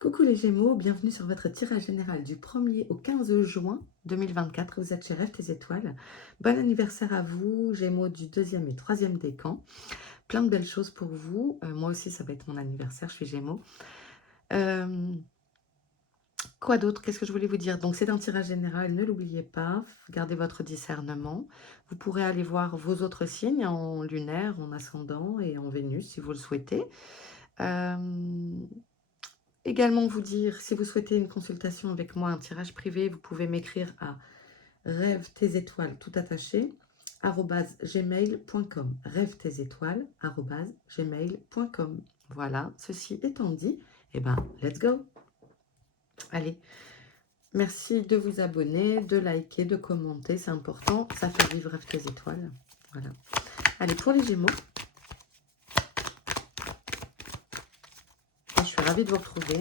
Coucou les Gémeaux, bienvenue sur votre tirage général du 1er au 15 juin 2024. Vous êtes chez Rêve tes étoiles. Bon anniversaire à vous, Gémeaux du 2e et 3e décan. Plein de belles choses pour vous. Moi aussi, ça va être mon anniversaire, je suis Gémeaux. Quoi d'autre? Qu'est-ce que je voulais vous dire? Donc, c'est un tirage général, ne l'oubliez pas. Gardez votre discernement. Vous pourrez aller voir vos autres signes en lunaire, en ascendant et en Vénus, si vous le souhaitez. Également vous dire, si vous souhaitez une consultation avec moi, un tirage privé, vous pouvez m'écrire à rêve tes étoiles tout attaché @gmail.com. Rêve tes étoiles @gmail.com. Voilà, ceci étant dit, eh ben, let's go. Allez, merci de vous abonner, de liker, de commenter, c'est important, ça fait vivre Rêve tes étoiles. Voilà. Allez, pour les Gémeaux, je suis ravie de vous retrouver.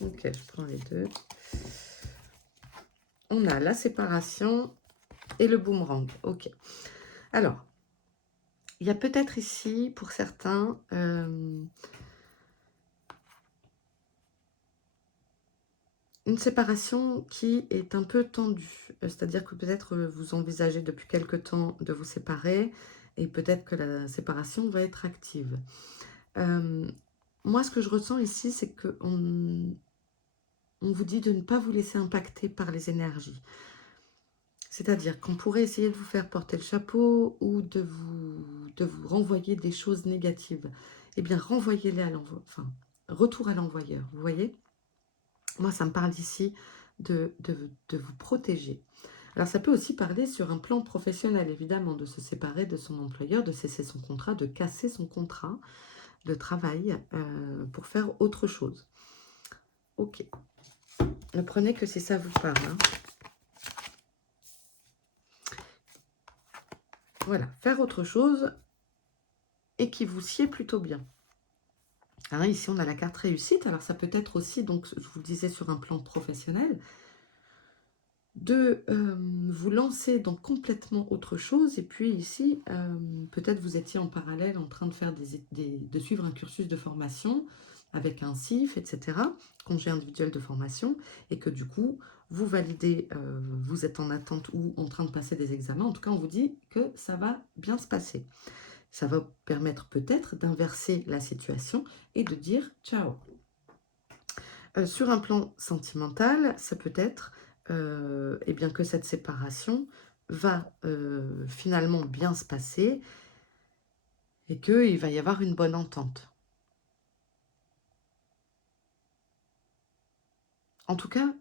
Ok, je prends les deux. On a la séparation et le boomerang. Ok. Alors, il y a peut-être ici, pour certains, une séparation qui est un peu tendue. C'est-à-dire que peut-être vous envisagez depuis quelque temps de vous séparer et peut-être que la séparation va être active. Moi, ce que je ressens ici, c'est qu'on vous dit de ne pas vous laisser impacter par les énergies. C'est-à-dire qu'on pourrait essayer de vous faire porter le chapeau ou de vous renvoyer des choses négatives. Eh bien, renvoyez-les à l'envoyeur, enfin, retour à l'envoyeur, vous voyez? Moi, ça me parle ici de vous protéger. Alors, ça peut aussi parler sur un plan professionnel, évidemment, de se séparer de son employeur, de cesser son contrat, de casser son contrat de travail pour faire autre chose. Ok. Ne prenez que si ça vous parle, hein. Voilà, faire autre chose et qui vous sied plutôt bien. Hein, ici, on a la carte réussite. Alors, ça peut être aussi, donc, je vous le disais, sur un plan professionnel, de vous lancer dans complètement autre chose. Et puis ici, peut-être vous étiez en parallèle en train de faire de suivre un cursus de formation avec un CIF, etc., congé individuel de formation, et que du coup, vous validez, vous êtes en attente ou en train de passer des examens. En tout cas, on vous dit que ça va bien se passer. Ça va permettre peut-être d'inverser la situation et de dire ciao. Sur un plan sentimental, ça peut être eh bien que cette séparation va finalement bien se passer et qu'il va y avoir une bonne entente. En tout cas,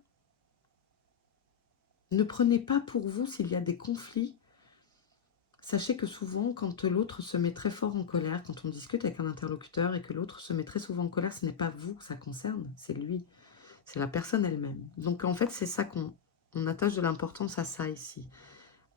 ne prenez pas pour vous s'il y a des conflits. Sachez que souvent, quand l'autre se met très fort en colère, quand on discute avec un interlocuteur et que l'autre se met très souvent en colère, ce n'est pas vous que ça concerne, c'est lui, c'est la personne elle-même. Donc en fait, c'est ça qu'on attache de l'importance à ça ici.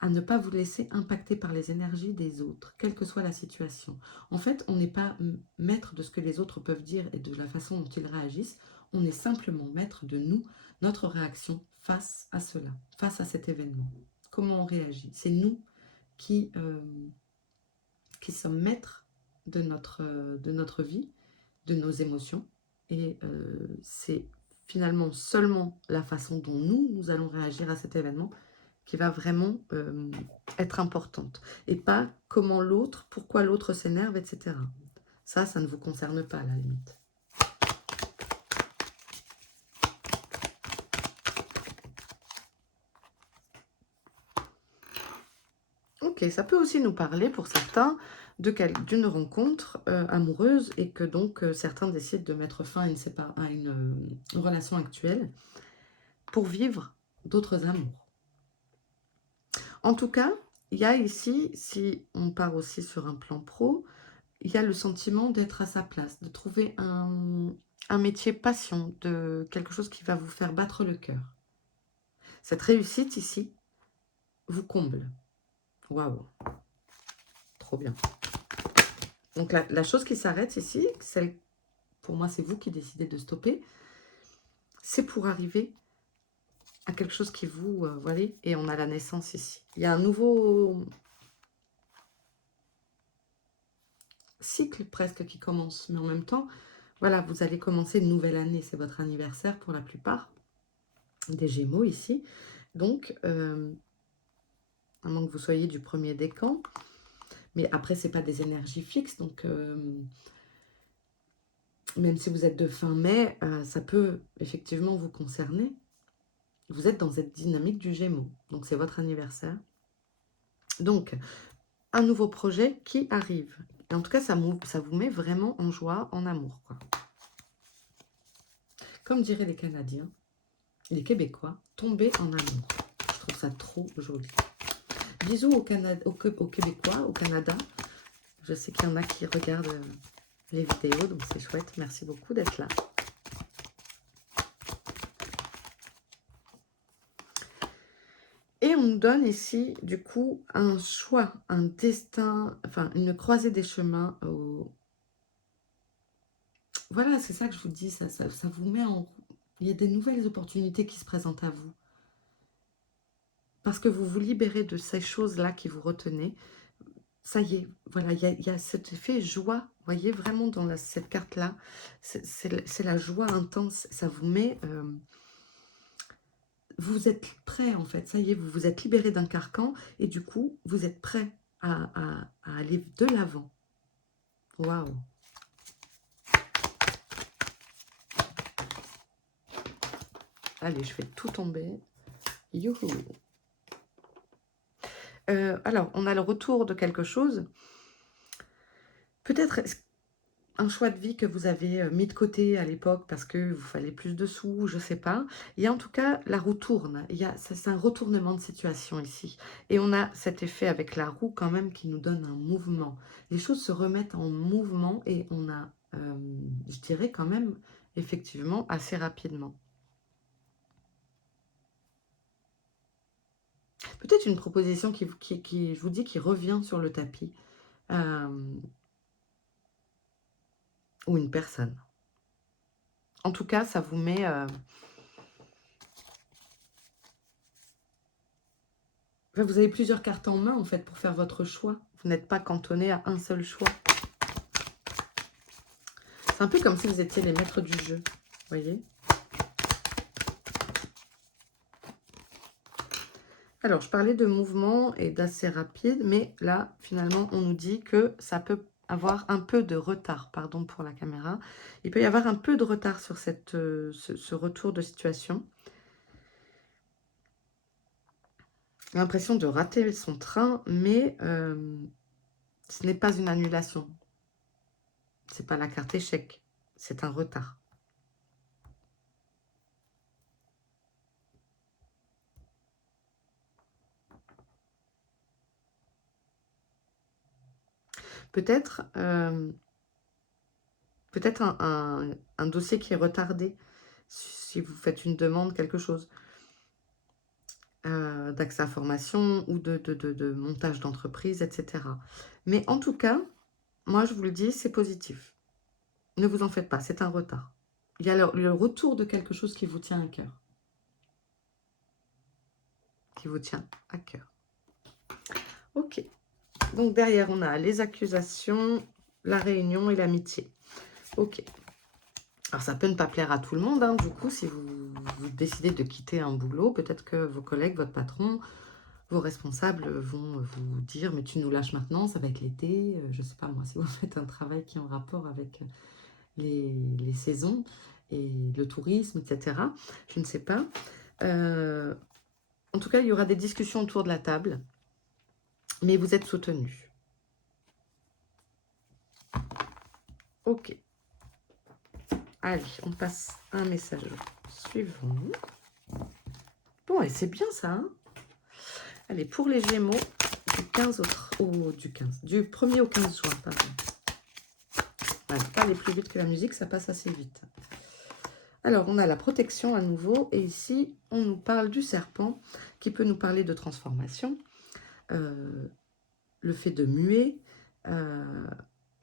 À ne pas vous laisser impacter par les énergies des autres, quelle que soit la situation. En fait, on n'est pas maître de ce que les autres peuvent dire et de la façon dont ils réagissent, on est simplement maître de nous, notre réaction face à cela, face à cet événement. Comment on réagit? C'est nous qui sommes maîtres de notre vie, de nos émotions, et c'est finalement seulement la façon dont nous allons réagir à cet événement qui va vraiment être importante. Et pas comment l'autre, pourquoi l'autre s'énerve, etc. Ça ne vous concerne pas à la limite. Ok, ça peut aussi nous parler pour certains d'une rencontre amoureuse et que donc certains décident de mettre fin à une relation actuelle pour vivre d'autres amours. En tout cas, il y a ici, si on part aussi sur un plan pro, il y a le sentiment d'être à sa place, de trouver un métier passion, de quelque chose qui va vous faire battre le cœur. Cette réussite ici vous comble. Waouh, trop bien. Donc la chose qui s'arrête ici, celle, pour moi c'est vous qui décidez de stopper, c'est pour arriver à quelque chose qui vous... voilà, et on a la naissance ici. Il y a un nouveau cycle presque qui commence, mais en même temps, voilà, vous allez commencer une nouvelle année, c'est votre anniversaire pour la plupart des Gémeaux ici. Donc, à moins que vous soyez du premier décan, mais après, c'est pas des énergies fixes, donc même si vous êtes de fin mai, ça peut effectivement vous concerner. Vous êtes dans cette dynamique du Gémeaux, donc c'est votre anniversaire. Donc, un nouveau projet qui arrive. Et en tout cas, ça vous met vraiment en joie, en amour, quoi. Comme diraient les Canadiens, les Québécois, tomber en amour. Je trouve ça trop joli. Bisous aux Québécois, au Canada. Je sais qu'il y en a qui regardent les vidéos, donc c'est chouette. Merci beaucoup d'être là. Et on nous donne ici, du coup, un choix, un destin, enfin, une croisée des chemins. Voilà, c'est ça que je vous dis, ça vous met en... Il y a des nouvelles opportunités qui se présentent à vous. Parce que vous vous libérez de ces choses-là qui vous retenaient. Ça y est, voilà, il y a cet effet joie, vous voyez, vraiment dans cette carte-là. C'est la joie intense, ça vous met... vous êtes prêt, en fait, ça y est, vous vous êtes libéré d'un carcan, et du coup, vous êtes prêt à aller de l'avant. Waouh! Allez, je fais tout tomber. Youhou! Alors, on a le retour de quelque chose. Peut-être un choix de vie que vous avez mis de côté à l'époque parce que vous fallait plus de sous, je sais pas. Et en tout cas, la roue tourne. C'est un retournement de situation ici. Et on a cet effet avec la roue quand même qui nous donne un mouvement. Les choses se remettent en mouvement et on a, je dirais quand même, effectivement, assez rapidement. Peut-être une proposition qui, je vous dis, qui revient sur le tapis. Ou une personne. En tout cas, ça vous met... vous avez plusieurs cartes en main, en fait, pour faire votre choix. Vous n'êtes pas cantonné à un seul choix. C'est un peu comme si vous étiez les maîtres du jeu. Vous voyez? Alors, je parlais de mouvement et d'assez rapide, mais là, finalement, on nous dit que ça peut avoir un peu de retard. Pardon pour la caméra. Il peut y avoir un peu de retard sur ce retour de situation. L'impression de rater son train, mais ce n'est pas une annulation. C'est pas la carte échec, c'est un retard. Peut-être un dossier qui est retardé, si vous faites une demande, quelque chose, d'accès à formation ou de montage d'entreprise, etc. Mais en tout cas, moi je vous le dis, c'est positif. Ne vous en faites pas, c'est un retard. Il y a le retour de quelque chose qui vous tient à cœur. Qui vous tient à cœur. Ok. Donc derrière, on a les accusations, la réunion et l'amitié. Ok. Alors ça peut ne pas plaire à tout le monde, hein. Du coup, si vous décidez de quitter un boulot, peut-être que vos collègues, votre patron, vos responsables vont vous dire « mais tu nous lâches maintenant, ça va être l'été ». Je ne sais pas moi, si vous faites un travail qui est en rapport avec les saisons et le tourisme, etc. Je ne sais pas. En tout cas, il y aura des discussions autour de la table, mais vous êtes soutenus. Ok. Allez, on passe à un message suivant. Bon, et c'est bien ça, hein. Allez, pour les Gémeaux, du 1er au 15 juin, pardon. Voilà, pas aller plus vite que la musique, ça passe assez vite. Alors, on a la protection à nouveau, et ici, on nous parle du serpent, qui peut nous parler de transformation, le fait de muer,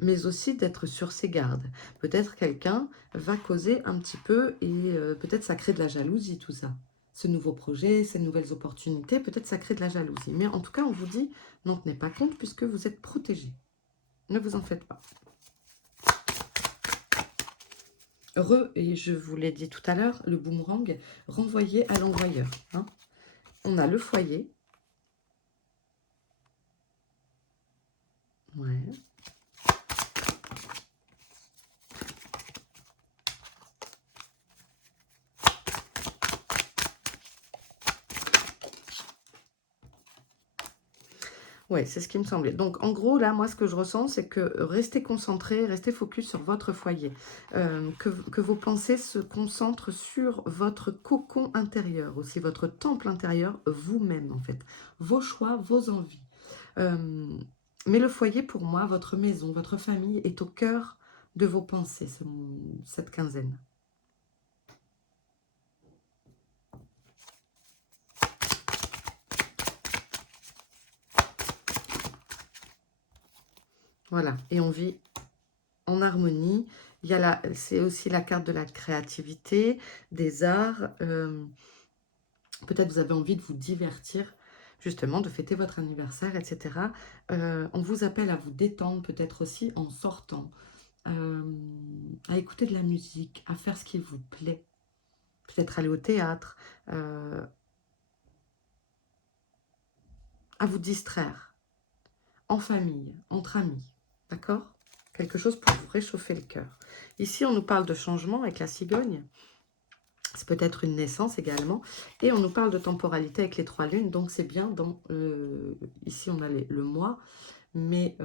mais aussi d'être sur ses gardes. Peut-être quelqu'un va causer un petit peu et peut-être ça crée de la jalousie tout ça. Ce nouveau projet, ces nouvelles opportunités, peut-être ça crée de la jalousie. Mais en tout cas, on vous dit, n'en tenez pas compte puisque vous êtes protégé. Ne vous en faites pas. Et je vous l'ai dit tout à l'heure, le boomerang, renvoyé à l'envoyeur. Hein. On a le foyer. Ouais. Ouais, c'est ce qui me semblait. Donc, en gros, là, moi, ce que je ressens, c'est que restez concentré, restez focus sur votre foyer. Que vos pensées se concentrent sur votre cocon intérieur, aussi votre temple intérieur, vous-même, en fait. Vos choix, vos envies. Mais le foyer, pour moi, votre maison, votre famille, est au cœur de vos pensées, cette quinzaine. Voilà, et on vit en harmonie. C'est aussi la carte de la créativité, des arts. Peut-être vous avez envie de vous divertir, justement, de fêter votre anniversaire, etc. On vous appelle à vous détendre, peut-être aussi en sortant, à écouter de la musique, à faire ce qui vous plaît. Peut-être aller au théâtre, à vous distraire, en famille, entre amis, d'accord? Quelque chose pour vous réchauffer le cœur. Ici, on nous parle de changement avec la cigogne. C'est peut-être une naissance également. Et on nous parle de temporalité avec les 3 lunes. Donc, c'est bien dans... ici, on a le mois. Mais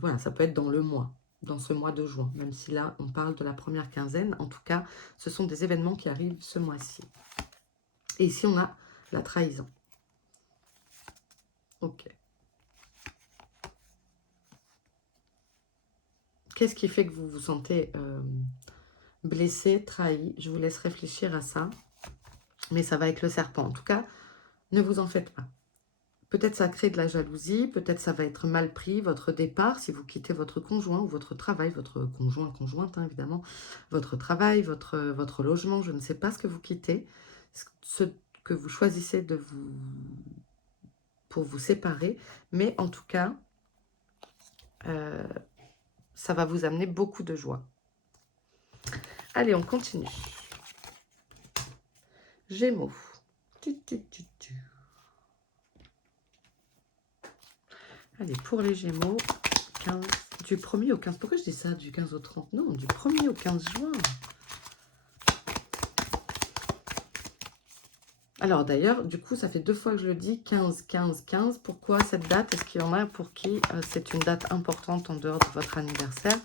voilà, ça peut être dans le mois, dans ce mois de juin. Même si là, on parle de la première quinzaine. En tout cas, ce sont des événements qui arrivent ce mois-ci. Et ici, on a la trahison. Ok. Qu'est-ce qui fait que vous vous sentez blessé, trahi? Je vous laisse réfléchir à ça. Mais ça va avec le serpent. En tout cas, ne vous en faites pas. Peut-être ça crée de la jalousie, peut-être ça va être mal pris, votre départ, si vous quittez votre conjoint ou votre travail, votre conjoint, conjointe, hein, évidemment, votre travail, votre logement, je ne sais pas ce que vous quittez, ce que vous choisissez pour vous séparer, mais en tout cas, ça va vous amener beaucoup de joie. Allez, on continue. Gémeaux. Allez, pour les Gémeaux, 15, du 1er au 15. Pourquoi je dis ça, du 15 au 30? Non, du 1er au 15 juin. Alors d'ailleurs, du coup, ça fait 2 fois que je le dis, 15, 15, 15. Pourquoi cette date? Est-ce qu'il y en a pour qui c'est une date importante en dehors de votre anniversaire?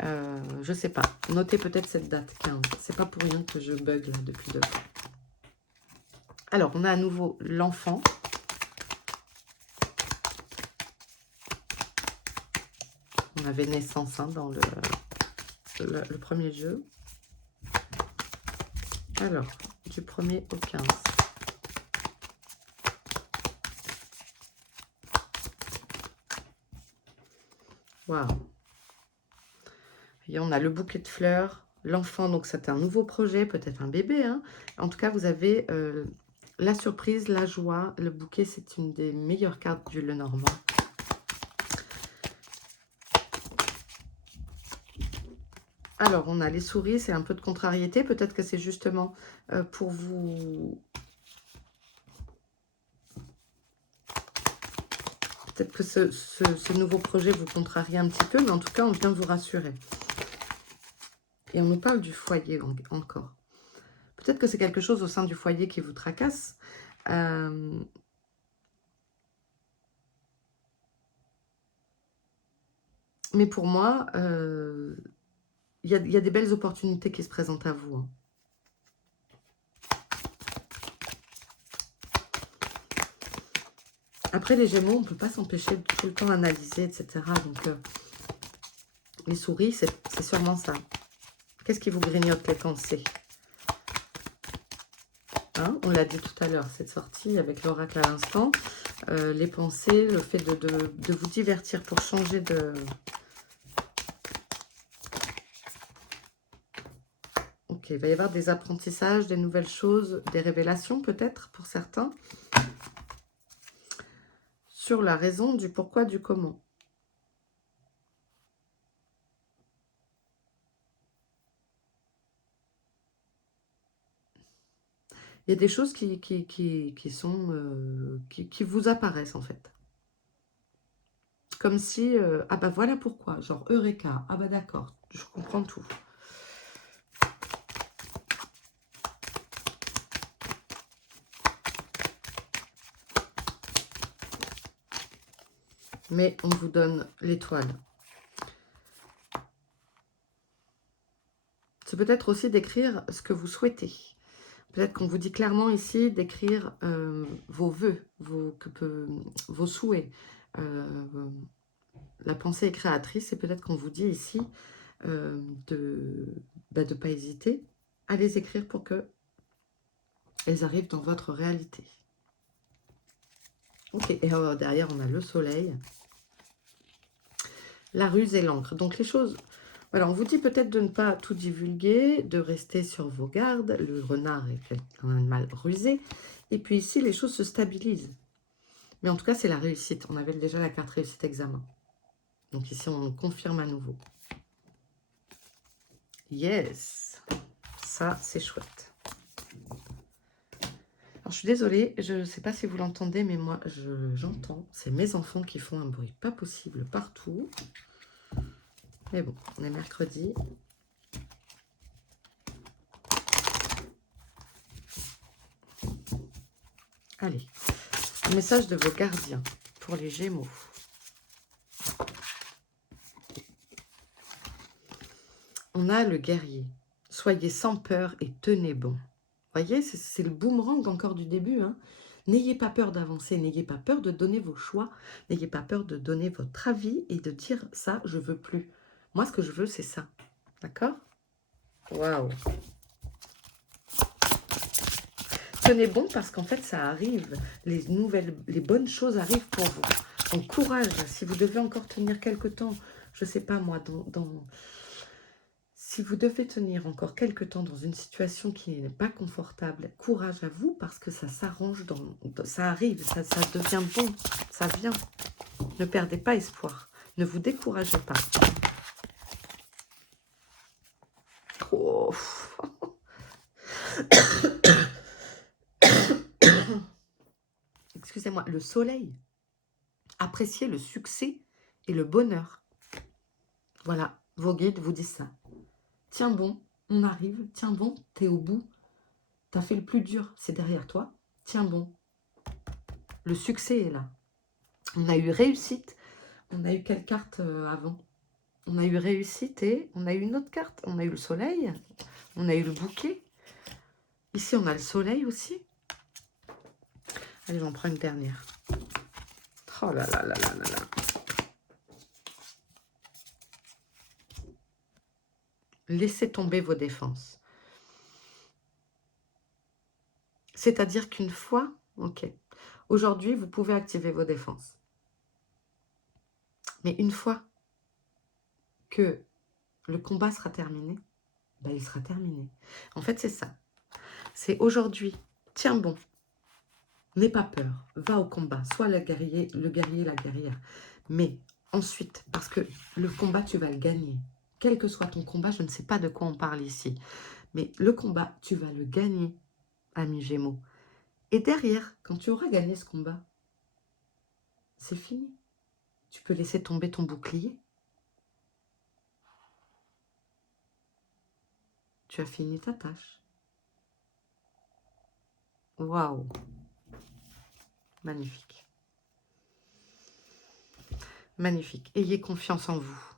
Je ne sais pas. Notez peut-être cette date, 15. C'est pas pour rien que je bug là depuis 2 fois. Alors, on a à nouveau l'enfant. On avait naissance hein, dans le premier jeu. Alors, du 1er au 15. Waouh! Et on a le bouquet de fleurs, l'enfant, donc c'est un nouveau projet, peut-être un bébé. Hein. En tout cas, vous avez la surprise, la joie. Le bouquet, c'est une des meilleures cartes du Lenormand. Alors, on a les souris, c'est un peu de contrariété. Peut-être que c'est justement pour vous... Peut-être que ce nouveau projet vous contrarie un petit peu, mais en tout cas, on vient vous rassurer. Et on nous parle du foyer encore. Peut-être que c'est quelque chose au sein du foyer qui vous tracasse. Mais pour moi, il y a des belles opportunités qui se présentent à vous. Hein. Après, les Gémeaux, on ne peut pas s'empêcher de tout le temps analyser, etc. Donc, les souris, c'est sûrement ça. Qu'est-ce qui vous grignote les pensées? Hein, on l'a dit tout à l'heure, cette sortie avec l'oracle à l'instant. Les pensées, le fait de vous divertir pour changer Ok, il va y avoir des apprentissages, des nouvelles choses, des révélations peut-être pour certains. Sur la raison du pourquoi, du comment. Il y a des choses qui vous apparaissent en fait. Comme si, ah bah voilà pourquoi, genre Eureka, ah bah d'accord, je comprends tout. Mais on vous donne l'étoile. C'est peut-être aussi d'écrire ce que vous souhaitez. Peut-être qu'on vous dit clairement ici d'écrire vos vœux, vos souhaits. La pensée est créatrice et peut-être qu'on vous dit ici de ne pas hésiter à les écrire pour que elles arrivent dans votre réalité. Ok, et derrière on a le soleil, la ruse et l'encre. Donc les choses, voilà, on vous dit peut-être de ne pas tout divulguer, de rester sur vos gardes. Le renard est un animal rusé. Et puis ici, les choses se stabilisent. Mais en tout cas, c'est la réussite. On avait déjà la carte réussite examen. Donc ici, on confirme à nouveau. Yes, ça, c'est chouette. Alors, je suis désolée, je ne sais pas si vous l'entendez, mais moi, j'entends. C'est mes enfants qui font un bruit pas possible partout. Mais bon, on est mercredi. Allez, un message de vos gardiens pour les Gémeaux. On a le guerrier. Soyez sans peur et tenez bon. Voyez, c'est le boomerang encore du début. Hein. N'ayez pas peur d'avancer, n'ayez pas peur de donner vos choix, n'ayez pas peur de donner votre avis et de dire ça, je veux plus. Moi, ce que je veux, c'est ça. D'accord? Waouh! Tenez bon parce qu'en fait, ça arrive. Les bonnes choses arrivent pour vous. Donc, courage. Si vous devez encore tenir quelque temps, je ne sais pas moi, si vous devez tenir encore quelque temps dans une situation qui n'est pas confortable, courage à vous parce que ça s'arrange, ça arrive, ça devient bon, ça vient. Ne perdez pas espoir. Ne vous découragez pas. Oh. Excusez-moi, le soleil. Appréciez le succès et le bonheur. Voilà, vos guides vous disent ça. Tiens bon, on arrive. Tiens bon, t'es au bout. T'as fait le plus dur, c'est derrière toi. Tiens bon. Le succès est là. On a eu réussite. On a eu quelle carte avant? On a eu réussite et on a eu une autre carte. On a eu le soleil. On a eu le bouquet. Ici, on a le soleil aussi. Allez, j'en prends une dernière. Oh là là là là là là. Laissez tomber vos défenses. C'est-à-dire qu'une fois, ok, aujourd'hui, vous pouvez activer vos défenses. Mais une fois que le combat sera terminé, ben, il sera terminé. En fait, c'est ça. C'est aujourd'hui, tiens bon, n'aie pas peur, va au combat, sois le guerrier, la guerrière. Mais ensuite, parce que le combat, tu vas le gagner. Quel que soit ton combat, je ne sais pas de quoi on parle ici, mais le combat, tu vas le gagner, ami Gémeaux. Et derrière, quand tu auras gagné ce combat, c'est fini. Tu peux laisser tomber ton bouclier. Tu as fini ta tâche. Waouh! Magnifique. Magnifique. Ayez confiance en vous.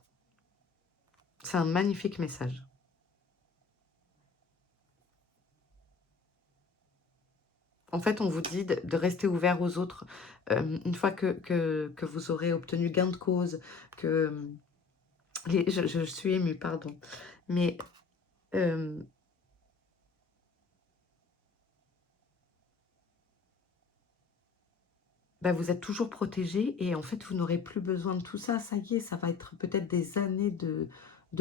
C'est un magnifique message. En fait, on vous dit de rester ouvert aux autres. Une fois que vous aurez obtenu gain de cause, que... je suis émue, pardon. Mais... ben, vous êtes toujours protégé et en fait, vous n'aurez plus besoin de tout ça. Ça y est, ça va être peut-être des années de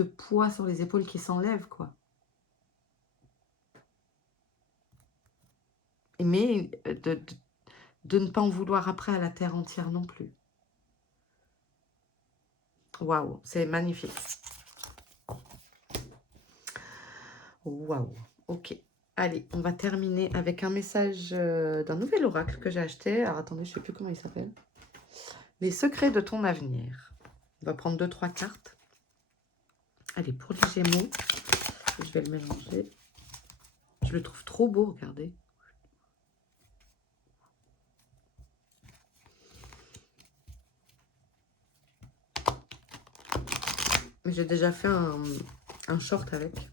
poids sur les épaules qui s'enlèvent, quoi. mais de ne pas en vouloir après à la terre entière non plus. Waouh, c'est magnifique. Waouh, ok. Allez, on va terminer avec un message d'un nouvel oracle que j'ai acheté. Alors attendez, je ne sais plus comment il s'appelle. Les secrets de ton avenir. On va prendre 2-3 cartes. Allez, pour les Gémeaux, je vais le mélanger. Je le trouve trop beau, regardez. J'ai déjà fait un short avec.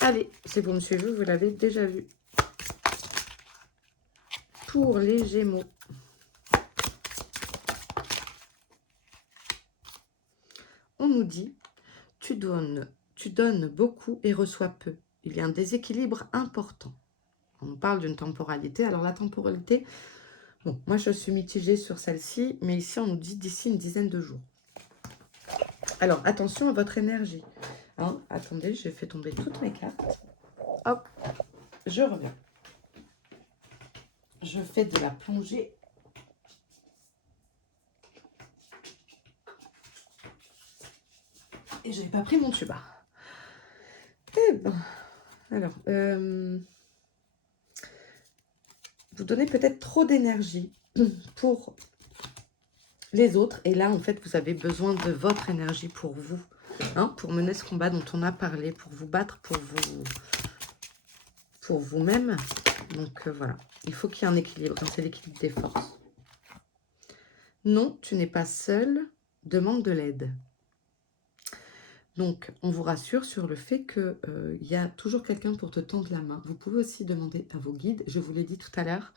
Allez, si vous me suivez, vous l'avez déjà vu. Pour les Gémeaux. On nous dit, tu donnes beaucoup et reçois peu. Il y a un déséquilibre important. On nous parle d'une temporalité. Alors la temporalité, bon, moi je suis mitigée sur celle-ci, mais ici on nous dit d'ici une dizaine de jours. Alors attention à votre énergie. Hein, attendez, j'ai fait tomber toutes mes cartes. Hop, je reviens. Je fais de la plongée. Et j'avais pas pris mon tuba. Eh ben, alors, vous donnez peut-être trop d'énergie pour les autres. Et là, en fait, vous avez besoin de votre énergie pour vous. Hein, pour mener ce combat dont on a parlé, pour vous battre, pour vous-même. Donc, voilà. Il faut qu'il y ait un équilibre. C'est l'équilibre des forces. Non, tu n'es pas seul. Demande de l'aide. Donc, on vous rassure sur le fait qu'il y a toujours quelqu'un pour te tendre la main. Vous pouvez aussi demander à vos guides. Je vous l'ai dit tout à l'heure.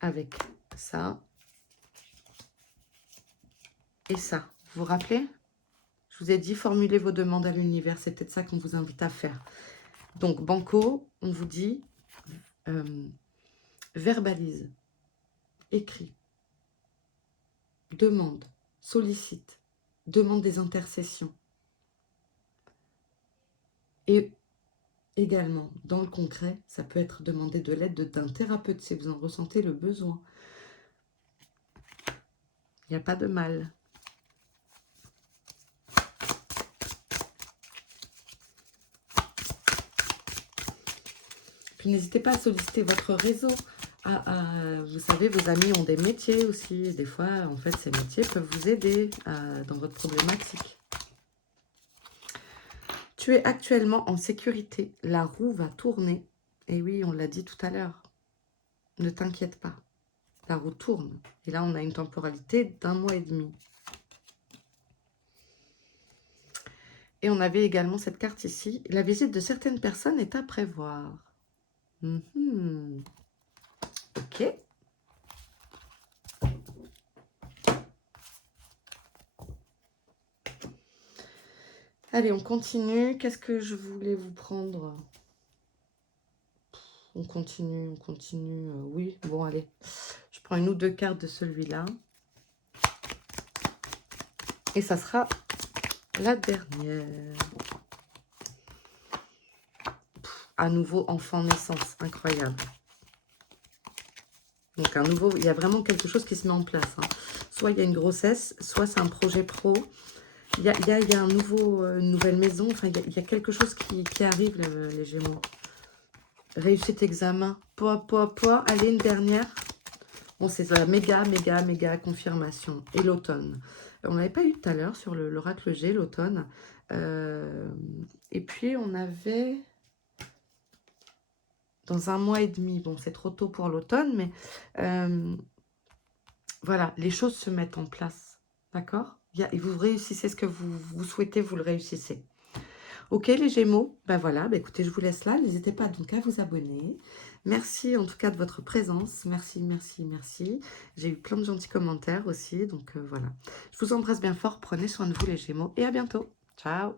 Avec ça. Et ça. Vous vous rappelez? Je vous ai dit, formulez vos demandes à l'univers. C'est peut-être ça qu'on vous invite à faire. Donc, Banco, on vous dit, verbalise, écris, demande, sollicite, demande des intercessions. Et également, dans le concret, ça peut être demander de l'aide d'un thérapeute si vous en ressentez le besoin. Il n'y a pas de mal. Puis n'hésitez pas à solliciter votre réseau. Vous savez, vos amis ont des métiers aussi. Des fois, en fait, ces métiers peuvent vous aider dans votre problématique. Tu es actuellement en sécurité. La roue va tourner. Et oui, on l'a dit tout à l'heure. Ne t'inquiète pas. La roue tourne. Et là, on a une temporalité d'1 mois et demi. Et on avait également cette carte ici. La visite de certaines personnes est à prévoir. Ok. Allez, on continue. Qu'est-ce que je voulais vous prendre? On continue. Oui, bon, allez. Je prends 1 ou 2 cartes de celui-là. Et ça sera la dernière. À nouveau, enfant naissance. Incroyable. Donc, il y a vraiment quelque chose qui se met en place. Hein. Soit il y a une grossesse, soit c'est un projet pro. Il y a une nouvelle maison. Enfin, il y a quelque chose qui arrive, les Gémeaux. Réussite examen. Allez, une dernière. Bon, c'est la méga confirmation. Et l'automne. On n'avait pas eu tout à l'heure sur l'oracle G, l'automne. Et puis, on avait... Dans 1 mois et demi. Bon, c'est trop tôt pour l'automne, mais... voilà, les choses se mettent en place. D'accord? Et vous réussissez ce que vous souhaitez, vous le réussissez. Ok, les Gémeaux, ben voilà, ben écoutez, je vous laisse là. N'hésitez pas donc à vous abonner. Merci en tout cas de votre présence. Merci. J'ai eu plein de gentils commentaires aussi, donc voilà. Je vous embrasse bien fort. Prenez soin de vous, les Gémeaux, et à bientôt. Ciao!